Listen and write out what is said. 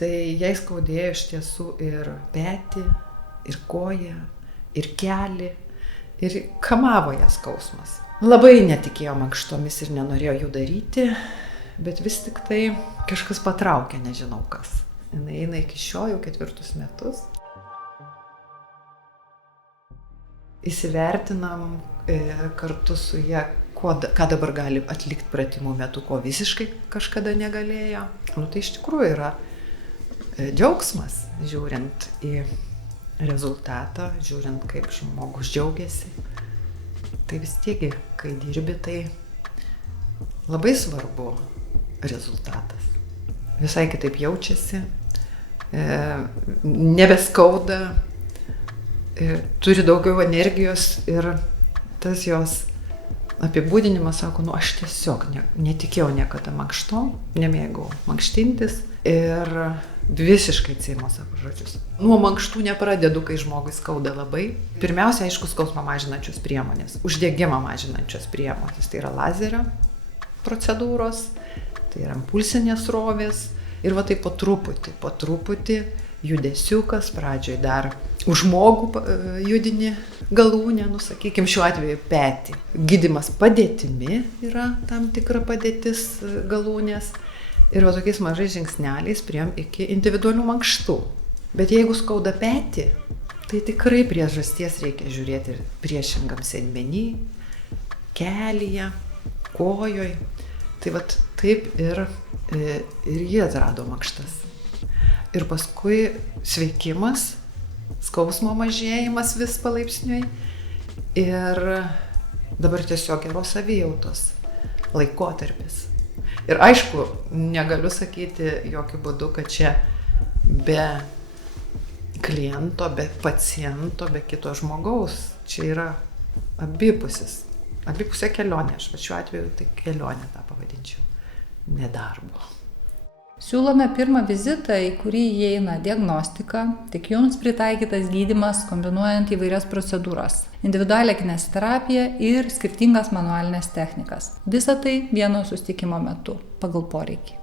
Tai jai skaudėjo iš tiesų ir petį, ir koją, ir kelį, ir kamavo ją skausmas. Labai netikėjo mankštomis ir nenorėjo jų daryti, bet vis tik tai kažkas patraukė, nežinau kas. Jis eina iki šiol jau 4 metus. Įsivertinam kartu su ją, ką dabar gali atlikti pratimų metu, ko visiškai kažkada negalėjo. Tai iš tikrųjų yra džiaugsmas, žiūrint į rezultatą, žiūrint, kaip žmogus džiaugiasi. Tai vis tiek, kai dirbi, tai labai svarbu rezultatas. Visai kitaip jaučiasi, nebeskauda, turi daugiau energijos ir tas jos apibūdinimas sako, aš tiesiog netikėjau niekada mankštom, nemėgau mankštintis ir visiškai atsiimu savo žodžius. Nuo mankštų nepradedu, kai žmogui skauda labai. Pirmiausia, aišku, skausmą mažinančios priemonės, uždegimą mažinančios priemonės. Tai yra lazerio procedūros, tai yra impulsinės srovės ir va tai po truputį judesiukas, pradžioj dar už žmogų judini galūnę, sakykim, šiuo atveju petį. Gydymas padėtimi yra tam tikra padėtis galūnės ir va tokiais mažais žingsneliais priėjom iki individualių mankštų. Bet jeigu skauda petį, tai tikrai priežasties reikia žiūrėti ir priešingam sėdmenį, kelyje, kojoj. Tai va taip ir jie atrado mankštas. Ir paskui sveikimas, skausmo mažėjimas vis palaipsniui ir dabar tiesiog geros savijautos laikotarpis. Ir aišku, negaliu sakyti jokių būdų, kad čia be kliento, be paciento, be kito žmogaus, čia yra abipusė kelionė. Aš šiuo atveju tai kelionė tą pavadinčiau, nedarbo. Siūlome pirmą vizitą, į kurį įeina diagnostika, tik jums pritaikytas gydymas kombinuojant įvairias procedūras, individualią kineziterapiją ir skirtingas manualinės technikas. Visa tai vieno susitikimo metu pagal poreikį.